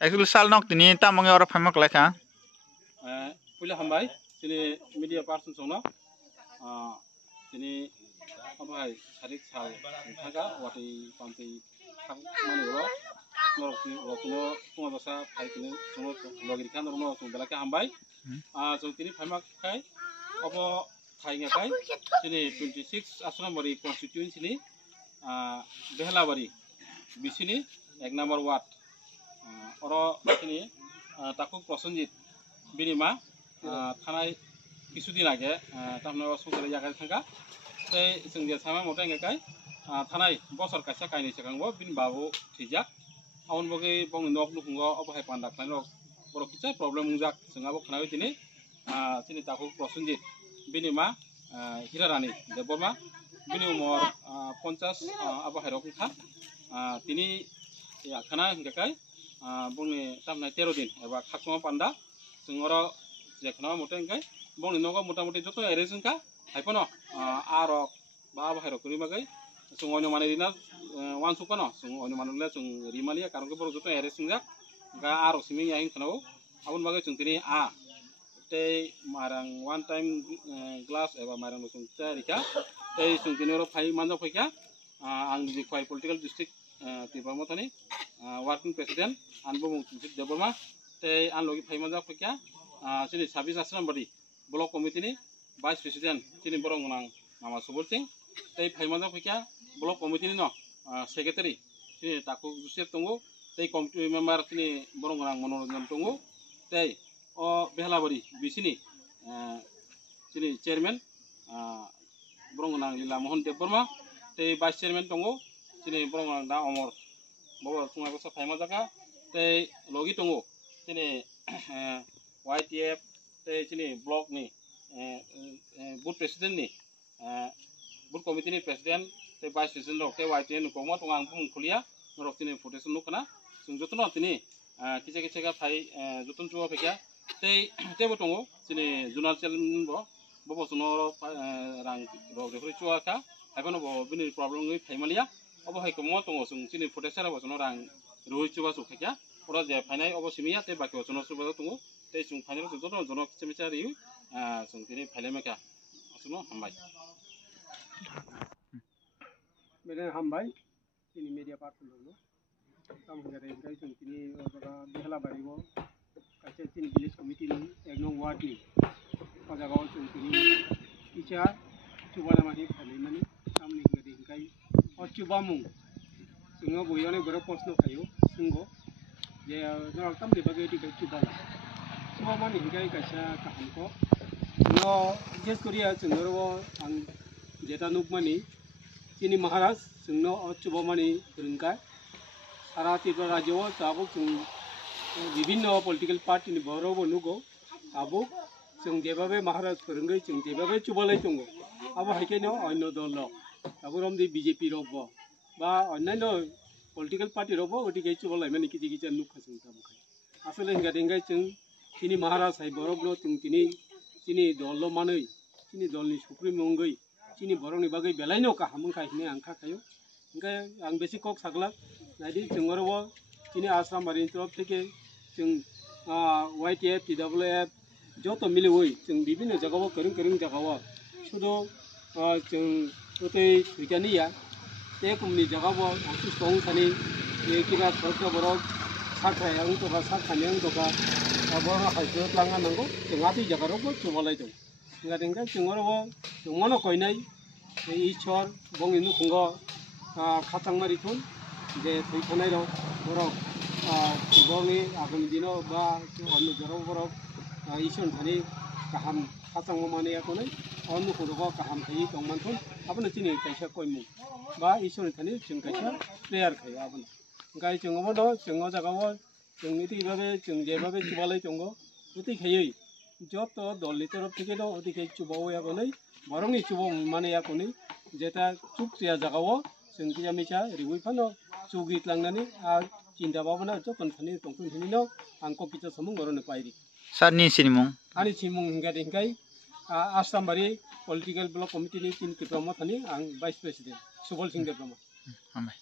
Actually sal nok tini tamang orang famak leka. Pula hambai, sini media person sono, sini hambai sarik sal, thaga wati panti mana gua, norok tunggu basa kai kini sono logirikan norok tunggu belakang hambai, so tini famak kai, apa kai ngakai, sini 26 asrama bari constituency sini, behla bari, bisini ek number wat. Oro ini takut Prosenjit binima tanai kisudin aja tamno sungguh jaga tangga saya sengaja sama mau tanya kai tanai bosor kasih kai ni sekarang gua bin babu sejak awon bagi bong nok lu nggo apa hai pandak lain lo borok kita problem mungjak sengaja kenapa ini sini takut Prosenjit binima hirarani deborma bini umur 50 apa hai rok kita ini ya karena hingga kai bongni tamnai 13 din eba khakma panda singoro jekna moten kai bongni nogo motamuti joto eresun ka haipono aro baba hairo kuri magai sungonyo mane dina wan supano sungonyo manule sung rimalia karon ke boro joto eresun ga aro simi yain khnao abun bagai sung tini te marang one time glass eba marang sung tarika te sung tini ro phai manjo phika ang di khoi political district Tibamo tani working president anbo Deborma te anlogi phaimanja phikya sini 26 asram bari block committee ni vice president sini borong nang nama Subur Singh te phaimanja phikya block committee ni no secretary sini taku Joseph tongo te committee member sini borong nang Manoranjan tongo te o behla bari bisini sini chairman borong nang Lila Mohan Deborma te vice chairman tongo sini borong da omor bawa sungai besar famous jaga te logi tunggu sini YTF te sini blog ni booth president ni booth committee ni president te vice president lo te YTF ni komo tungang pung kuliah norok sini foundation nu kana sung jotun tini kice ka phai jotun chuwa phekya te bo tunggu sini jurnal channel bo suno rang ro de chuwa ka haibano bo bini problem ngi phaimalia obo hai komo tongo sung sini protester abo sono rang roi chuba su khakya ora je phainai obo simia te baki sono suba tongo te sung phainai su jono jono chemicha ri sung tini phaile meka suno hambai mere hambai sini media person lo tam gare gai sung tini oga behla baribo kache sini village committee ni eknong ward ni oga gaul sung tini icha chubana mani phale mani samni gari gai Chubamung, sehingga boyone berapa posno kayu, sungguh, ya orang tam di bagai tiga Chubala, Chubama ni hingga kasih tahan ko, no jes Korea sehingga ang jeta nukmani, sini Maharashtra sehingga Chubama ni berengkai, sarati rajawa sabuk sung, বিভিন্ন political party ni baru nugo, sabuk जों जेबाबे महाराज फोरोंगै जों जेबाबे चुबालाय दङ आबो हायकेनो अन्य दल आबोरमदि BJP रब बा अन्यान्य पलिटिकल पार्टी रब गतिके चुबालाय माने किजि किजि नुखा जों ताबखाय आसले हिंगा देंगाय जों तिनि महाराज साइ बरगनो जों तिनि दल मानै तिनि दलनि सुप्रिम मंगै तिनि बरंनि बागै बेलायनो का हामखाय हिने आंखा खायो ओंखाय आं बेसे कक सागला नायदि जों अरबो तिनि आसाम बारि तरफ থেকে जों YTF TWF जत मिलुई जों विभिन्न जगह करिं जगह शुद्ध जों उतै थैजानिया एकमनि जगह आखि सं थानि किबा खर्च बरक साखाय आं तका साखानि आं तका बर हायजो लांगा नांगौ जों आदि जगहरावबो चुबालाय दं गादेंगा जों अरबो जों मनो कयनाय ईश्वर बंगिनु खुंग खातांमारिथुन जे थैखानाय दं बरक बरनि आगामी दिनाव बा अन्य जराव बरक ईश्वर थानि गाहाम खातांगो मानियाखौनो अन्य खुंग गाहाम थायि दंमानथुन आबोनो तिनि कायसा कयमु बा ईश्वर थानि जों कायसा प्लेयार खायो आबोनो गाय जोंबो दं जों जागाव जों इतिबाबे जों जेबाबे चुबालाय दंगो उति खायै जत दलनि तरफ থেকে दं उति खाय चुबाव यागोनै बरंनि चुबाव मानियाखौनो जेता चुक्तिया जागाव जों कियामिसा रिबुइफानो चुगित लांनानै आ चिन्ता बाबना जतन थानि दंफां हिनिनो आं कपिता समं गरनो पाइरि सारनि सिनिमुं आनि सिमुं हिंगा देंगाय आसामबारि पलिटिकल ब्लक कमिटिनि 3 किप्रामा थानि आं भाइस प्रेसिडेन्ट सुबल सिंह देब्रमा हामबाय